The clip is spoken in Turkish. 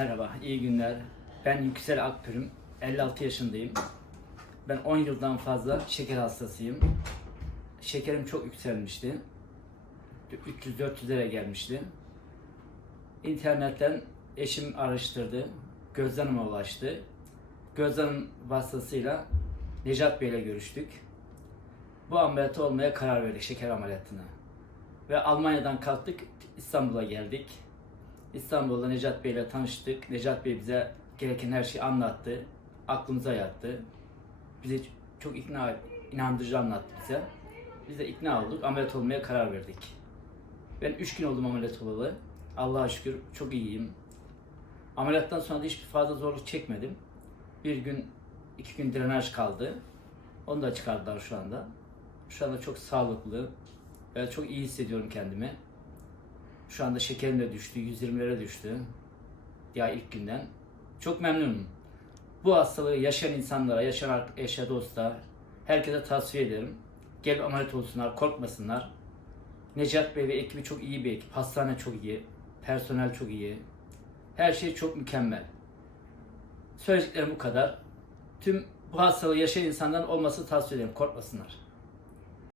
Merhaba, iyi günler. Ben Yüksel Akpürüm, 56 yaşındayım. Ben 10 yıldan fazla şeker hastasıyım. Şekerim çok yükselmişti. 300-400'lere gelmişti. İnternetten eşim araştırdı. Gözde Hanım'a ulaştı. Gözde Hanım vasıtasıyla Necat Bey'le görüştük. Bu ameliyatı olmaya karar verdik, şeker ameliyatına. Ve Almanya'dan kalktık, İstanbul'a geldik. İstanbul'da Necat Bey ile tanıştık. Necat Bey bize gereken her şeyi anlattı. Aklımıza yattı. Bize çok ikna, inandırıcı anlattı bize. Biz de ikna olduk. Ameliyat olmaya karar verdik. Ben 3 gün oldum ameliyat olalı. Allah'a şükür çok iyiyim. Ameliyattan sonra da hiçbir fazla zorluk çekmedim. Bir gün, iki gün drenaj kaldı. Onu da çıkardılar şu anda. Şu anda çok sağlıklı ve çok iyi hissediyorum kendimi. Şu anda şekerim de düştü, 120'lere düştü. Ya ilk günden. Çok memnunum. Bu hastalığı yaşayan insanlara, yaşayan eşe dosta, herkese tavsiye ederim. Gel ameliyat olsunlar, korkmasınlar. Necat Bey ve ekibi çok iyi bir ekip. Hastane çok iyi, personel çok iyi. Her şey çok mükemmel. Söyleyeceklerim bu kadar. Tüm bu hastalığı yaşayan insanların olmasını tavsiye ederim. Korkmasınlar.